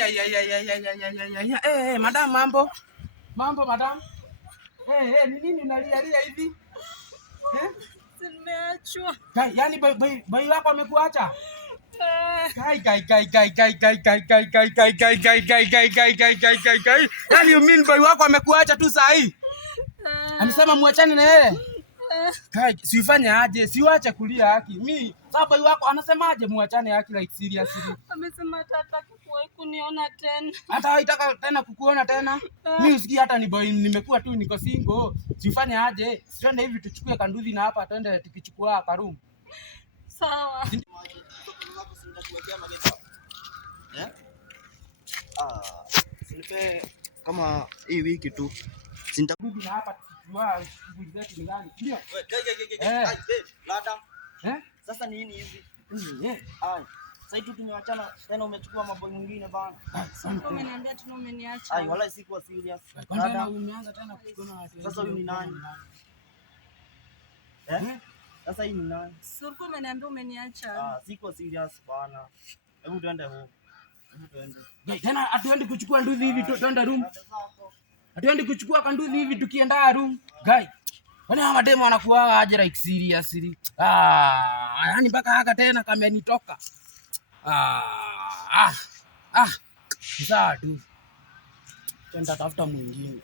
Ai ai ai ai ai ai ai ai. Madam mambo. Mambo madam. Ni nini unalia hivi? Nimeachwa. Yaani bai wako amekuacha? Kai. Yaani you mean bai wako amekuacha tu saa hii? Amesema muachane na yeye? Kai, siufanye aje? Siwache kulia haki. Mimi sababu bai wako anasemaje muachane haki like seriously? Amesema hataki kuniona tena. Hata haitaka tena kukuona tena. Mimi usikii hata ni boy nimekuwa tu niko single. Siufanye aje? Siende hivi tuchukue kanduthi na hapa twende tukichukua karumu. Sawa. Sinipe kama hii wiki tu. Sintarudi na hapa tukichukua shughuli zetu ni gani? Ndio. Lada. Sasa ni nini hivi? Sasa tu tumewachana tena umechukua mambo mengine bana. Umeniambia tena umeniacha. Wala sikuwa serious. Dada umeanza tena kuona watu. Sasa huyu ni nani? Sasa hii ni nani? Sio umeniambia umeniacha. Sikuwa serious bana. Hebu tuende huko. Tena hatuendi kuchukua nduthi hivi twende room. Hatuendi kuchukua kanduthi hivi tukienda room. Guy. Wana mademo wanakuwa aje like seriously. Yaani mpaka haka tena kamenitoka. Sawa tu. Tenda tafuta mwingine.